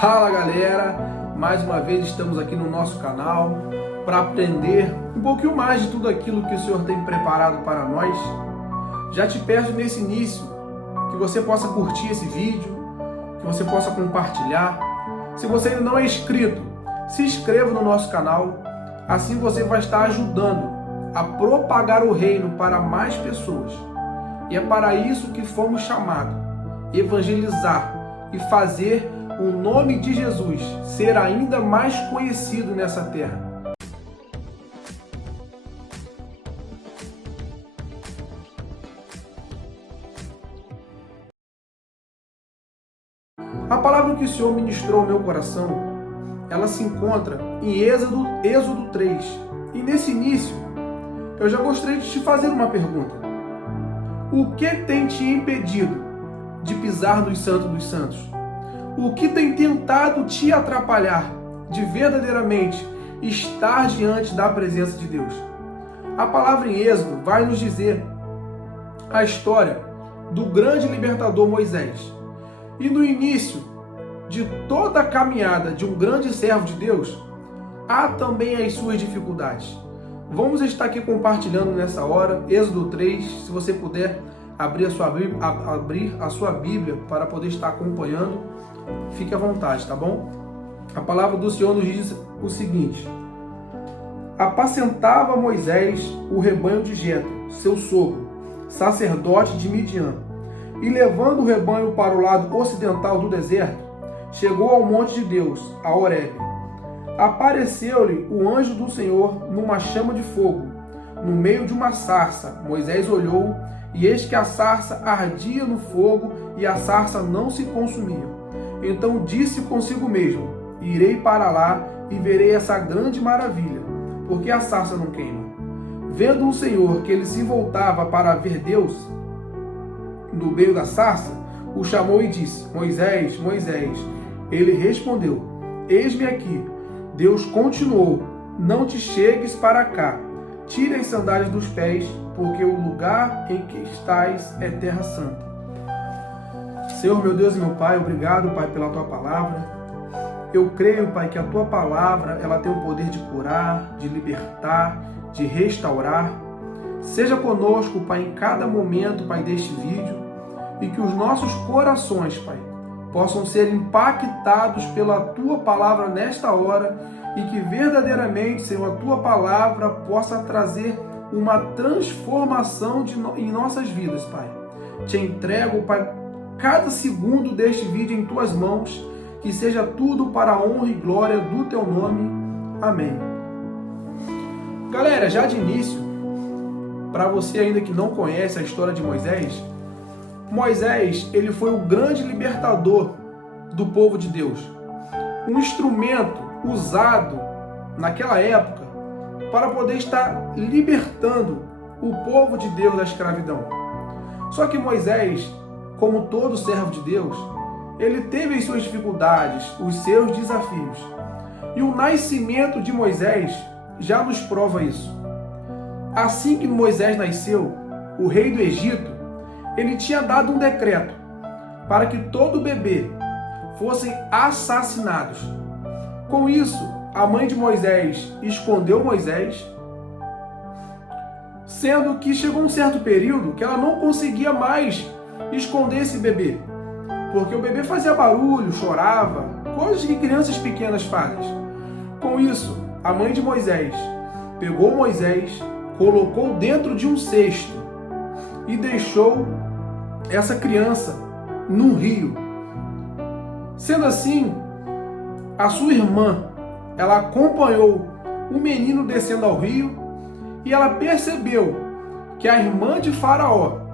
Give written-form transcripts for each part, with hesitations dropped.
Fala galera, mais uma vez estamos aqui no nosso canal para aprender um pouquinho mais de tudo aquilo que o Senhor tem preparado para nós. Já te peço nesse início que você possa curtir esse vídeo, que você possa compartilhar. Se você ainda não é inscrito, se inscreva no nosso canal, assim você vai estar ajudando a propagar o reino para mais pessoas. E é para isso que fomos chamados, evangelizar e fazer o nome de Jesus ser ainda mais conhecido nessa terra. A palavra que o Senhor ministrou ao meu coração, ela se encontra em Êxodo 3. E nesse início, eu já gostaria de te fazer uma pergunta. O que tem te impedido de pisar no Santo dos Santos? O que tem tentado te atrapalhar de verdadeiramente estar diante da presença de Deus? A palavra em Êxodo vai nos dizer a história do grande libertador Moisés. E no início de toda a caminhada de um grande servo de Deus, há também as suas dificuldades. Vamos estar aqui compartilhando nessa hora, Êxodo 3, se você puder abrir a sua Bíblia para poder estar acompanhando, fique à vontade, tá bom? A palavra do Senhor nos diz o seguinte: apacentava Moisés o rebanho de Jetro, seu sogro, sacerdote de Midian, e levando o rebanho para o lado ocidental do deserto, chegou ao monte de Deus, a Horebe. Apareceu-lhe o anjo do Senhor numa chama de fogo, no meio de uma sarça. Moisés olhou, e eis que a sarça ardia no fogo, e a sarça não se consumia. Então disse consigo mesmo: irei para lá e verei essa grande maravilha, porque a sarça não queima. Vendo o Senhor que ele se voltava para ver Deus no meio da sarça, o chamou e disse: Moisés, Moisés. Ele respondeu: eis-me aqui. Deus continuou: não te chegues para cá, tire as sandálias dos pés, porque o lugar em que estás é terra santa. Senhor, meu Deus e meu Pai, obrigado, Pai, pela Tua palavra. Eu creio, Pai, que a Tua palavra, ela tem o poder de curar, de libertar, de restaurar. Seja conosco, Pai, em cada momento, Pai, deste vídeo, e que os nossos corações, Pai, possam ser impactados pela Tua palavra nesta hora, e que verdadeiramente, Senhor, a Tua palavra possa trazer uma transformação em nossas vidas, Pai. Te entrego, Pai, cada segundo deste vídeo em Tuas mãos, que seja tudo para a honra e glória do Teu nome. Amém. Galera, já de início, para você ainda que não conhece a história de Moisés, ele foi o grande libertador do povo de Deus. Um instrumento usado naquela época para poder estar libertando o povo de Deus da escravidão. Só que Moisés, como todo servo de Deus, ele teve as suas dificuldades, os seus desafios. E o nascimento de Moisés já nos prova isso. Assim que Moisés nasceu, o rei do Egito, ele tinha dado um decreto para que todo bebê fossem assassinados. Com isso, a mãe de Moisés escondeu Moisés, sendo que chegou um certo período que ela não conseguia mais esconder esse bebê, porque o bebê fazia barulho, chorava, coisas que crianças pequenas fazem. Com isso, a mãe de Moisés pegou Moisés, colocou dentro de um cesto e deixou essa criança num rio. Sendo assim, a sua irmã, ela acompanhou o menino descendo ao rio, e ela percebeu que a irmã de Faraó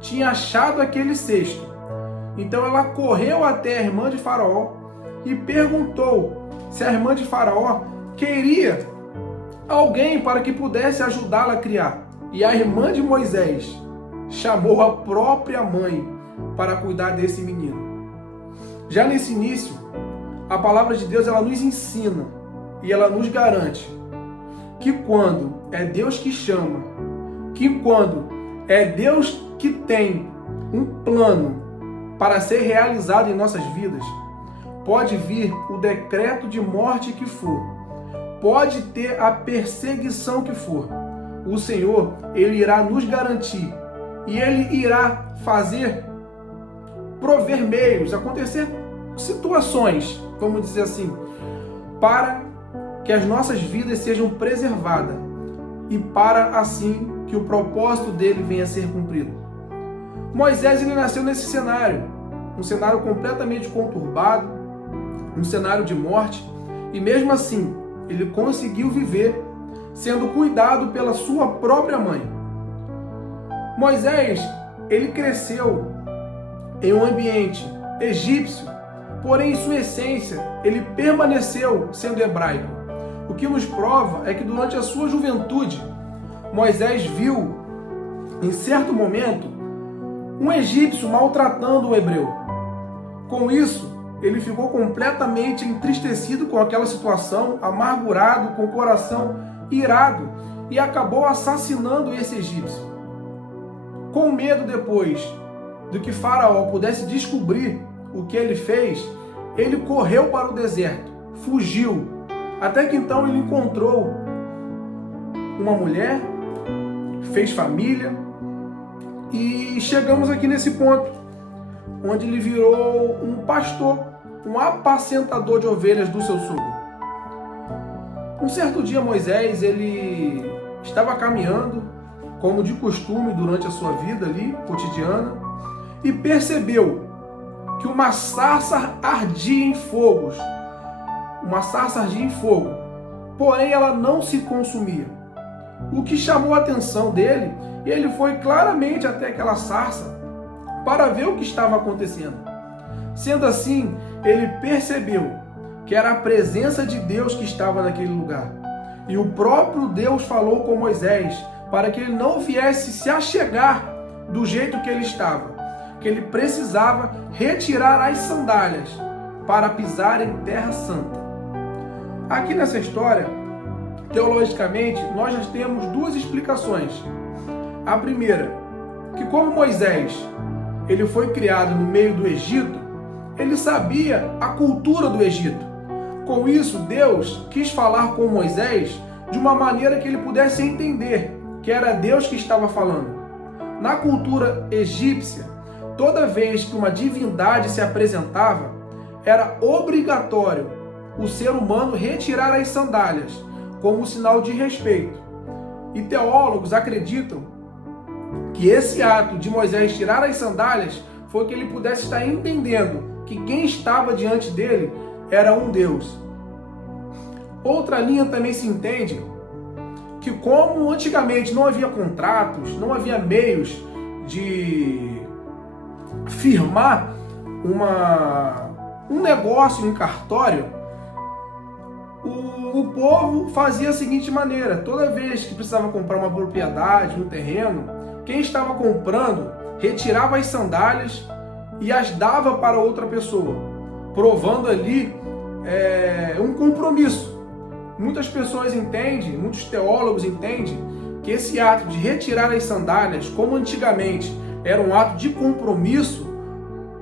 tinha achado aquele cesto. Então ela correu até a irmã de Faraó e perguntou se a irmã de Faraó queria alguém para que pudesse ajudá-la a criar. E a irmã de Moisés chamou a própria mãe para cuidar desse menino. Já nesse início, a palavra de Deus, ela nos ensina e ela nos garante que quando é Deus que chama, que quando é Deus que tem um plano para ser realizado em nossas vidas, pode vir o decreto de morte que for, pode ter a perseguição que for, o Senhor, Ele irá nos garantir e Ele irá prover meios, acontecer situações, vamos dizer assim, para que as nossas vidas sejam preservadas e para assim que o propósito dele venha a ser cumprido. Moisés, ele nasceu nesse cenário, um cenário completamente conturbado, um cenário de morte, e mesmo assim ele conseguiu viver sendo cuidado pela sua própria mãe. Moisés, ele cresceu em um ambiente egípcio, porém em sua essência ele permaneceu sendo hebraico. O que nos prova é que durante a sua juventude, Moisés viu, em certo momento, um egípcio maltratando o hebreu. Com isso, ele ficou completamente entristecido com aquela situação, amargurado, com o coração irado, e acabou assassinando esse egípcio. Com medo depois de que Faraó pudesse descobrir o que ele fez, ele correu para o deserto, fugiu, até que então ele encontrou uma mulher, fez família, e chegamos aqui nesse ponto, onde ele virou um pastor, um apacentador de ovelhas do seu sogro. Um certo dia Moisés, ele estava caminhando, como de costume durante a sua vida ali, cotidiana, e percebeu que uma sarça ardia em fogos. Uma sarça ardia em fogo, porém ela não se consumia. O que chamou a atenção dele, e ele foi claramente até aquela sarça para ver o que estava acontecendo. Sendo assim, ele percebeu que era a presença de Deus que estava naquele lugar. E o próprio Deus falou com Moisés para que ele não viesse se achegar do jeito que ele estava, que ele precisava retirar as sandálias para pisar em terra santa. Aqui nessa história, teologicamente, nós já temos duas explicações. A primeira, que como Moisés ele foi criado no meio do Egito, ele sabia a cultura do Egito. Com isso, Deus quis falar com Moisés de uma maneira que ele pudesse entender que era Deus que estava falando. Na cultura egípcia, toda vez que uma divindade se apresentava, era obrigatório o ser humano retirar as sandálias, como sinal de respeito. E teólogos acreditam que esse ato de Moisés tirar as sandálias foi que ele pudesse estar entendendo que quem estava diante dele era um Deus. Outra linha também se entende que como antigamente não havia contratos, não havia meios de firmar um negócio em cartório, o povo fazia a seguinte maneira: toda vez que precisava comprar uma propriedade, um terreno, quem estava comprando retirava as sandálias e as dava para outra pessoa, provando ali um compromisso. Muitas pessoas entendem, muitos teólogos entendem que esse ato de retirar as sandálias, como antigamente era um ato de compromisso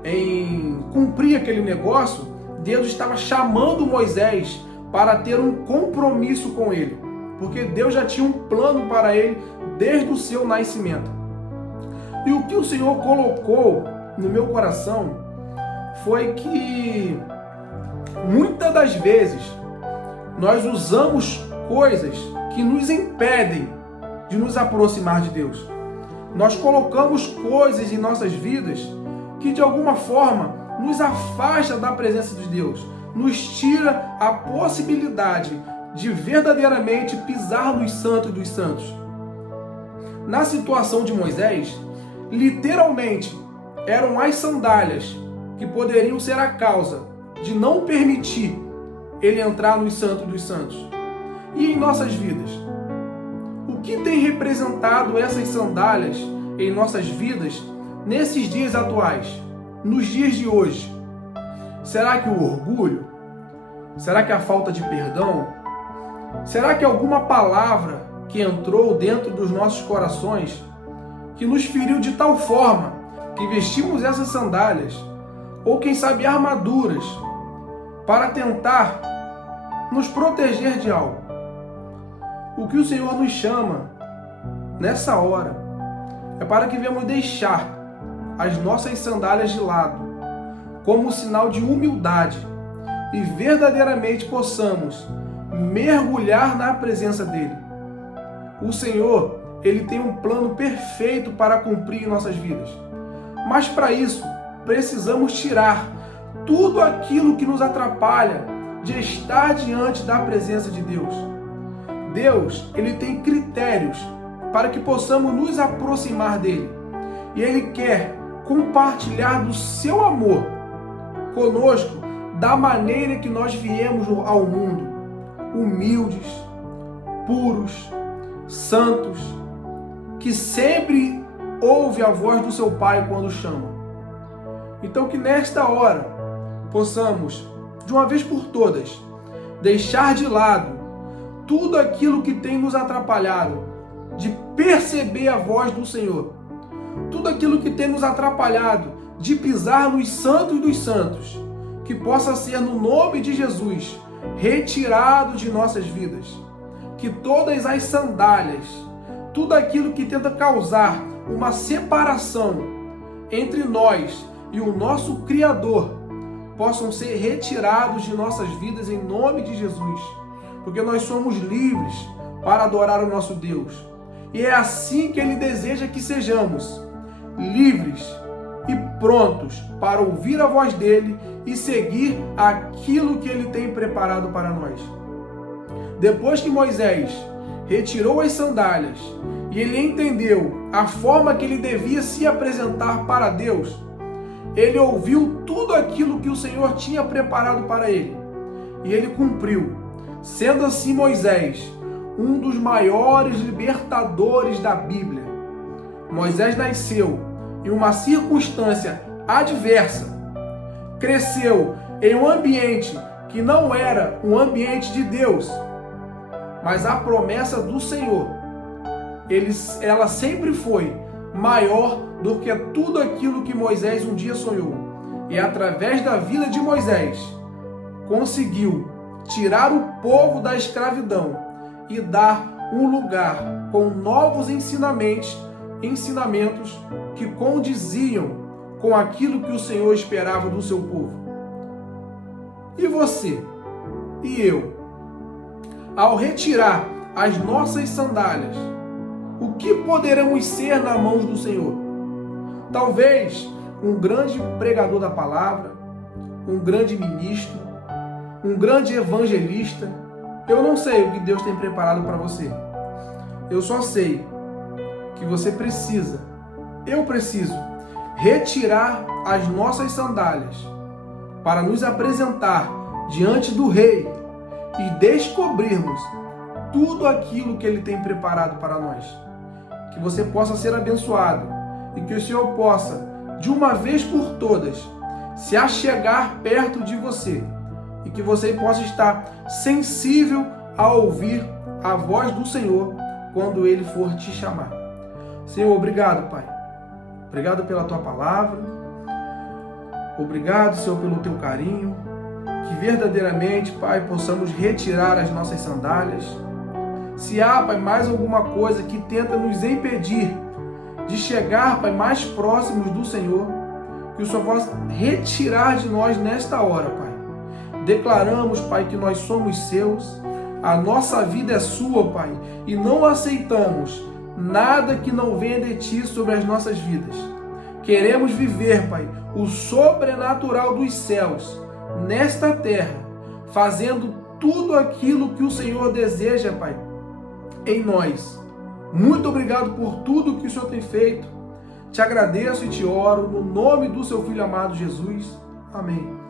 em cumprir aquele negócio, Deus estava chamando Moisés para ter um compromisso com ele, porque Deus já tinha um plano para ele desde o seu nascimento. E o que o Senhor colocou no meu coração foi que muitas das vezes nós usamos coisas que nos impedem de nos aproximar de Deus. Nós colocamos coisas em nossas vidas que de alguma forma nos afasta da presença de Deus, nos tira a possibilidade de verdadeiramente pisar nos santos dos santos. Na situação de Moisés, literalmente eram as sandálias que poderiam ser a causa de não permitir ele entrar nos santos dos santos. E em nossas vidas, o que tem representado essas sandálias em nossas vidas nesses dias atuais, nos dias de hoje? Será que o orgulho? Será que a falta de perdão? Será que alguma palavra que entrou dentro dos nossos corações que nos feriu de tal forma que vestimos essas sandálias, ou quem sabe armaduras, para tentar nos proteger de algo. O que o Senhor nos chama nessa hora é para que venhamos deixar as nossas sandálias de lado, como sinal de humildade, e verdadeiramente possamos mergulhar na presença dele. O Senhor, ele tem um plano perfeito para cumprir em nossas vidas. Mas para isso, precisamos tirar tudo aquilo que nos atrapalha de estar diante da presença de Deus. Deus, ele tem critérios para que possamos nos aproximar dele. E ele quer compartilhar do seu amor conosco da maneira que nós viemos ao mundo, humildes, puros, santos, que sempre ouve a voz do seu Pai quando chama. Então que nesta hora possamos, de uma vez por todas, deixar de lado tudo aquilo que tem nos atrapalhado de perceber a voz do Senhor, tudo aquilo que tem nos atrapalhado de pisar nos santos dos santos, que possa ser no nome de Jesus retirado de nossas vidas. Que todas as sandálias, tudo aquilo que tenta causar uma separação entre nós e o nosso Criador, possam ser retirados de nossas vidas em nome de Jesus, porque nós somos livres para adorar o nosso Deus. E é assim que Ele deseja que sejamos, livres e prontos para ouvir a voz dEle e seguir aquilo que Ele tem preparado para nós. Depois que Moisés retirou as sandálias e ele entendeu a forma que ele devia se apresentar para Deus, ele ouviu tudo aquilo que o Senhor tinha preparado para ele e ele cumpriu, sendo assim Moisés um dos maiores libertadores da Bíblia. Moisés nasceu em uma circunstância adversa, cresceu em um ambiente que não era um ambiente de Deus, mas a promessa do Senhor, ela sempre foi maior do que tudo aquilo que Moisés um dia sonhou. E através da vida de Moisés, conseguiu tirar o povo da escravidão e dar um lugar com novos ensinamentos que condiziam com aquilo que o Senhor esperava do seu povo. E você e eu, ao retirar as nossas sandálias, o que poderemos ser nas mãos do Senhor? Talvez um grande pregador da palavra, um grande ministro, um grande evangelista. Eu não sei o que Deus tem preparado para você. Eu só sei que você precisa, eu preciso, retirar as nossas sandálias para nos apresentar diante do Rei e descobrirmos tudo aquilo que Ele tem preparado para nós. Que você possa ser abençoado e que o Senhor possa, de uma vez por todas, se achegar perto de você e que você possa estar sensível a ouvir a voz do Senhor quando Ele for te chamar. Senhor, obrigado, Pai. Obrigado pela Tua palavra. Obrigado, Senhor, pelo Teu carinho. Que verdadeiramente, Pai, possamos retirar as nossas sandálias. Se há, Pai, mais alguma coisa que tenta nos impedir de chegar, Pai, mais próximos do Senhor, que o Senhor possa retirar de nós nesta hora, Pai. Declaramos, Pai, que nós somos Seus, a nossa vida é Sua, Pai, e não aceitamos nada que não venha de Ti sobre as nossas vidas. Queremos viver, Pai, o sobrenatural dos céus nesta terra, fazendo tudo aquilo que o Senhor deseja, Pai, em nós. Muito obrigado por tudo que o Senhor tem feito. Te agradeço e te oro no nome do Seu Filho amado Jesus. Amém.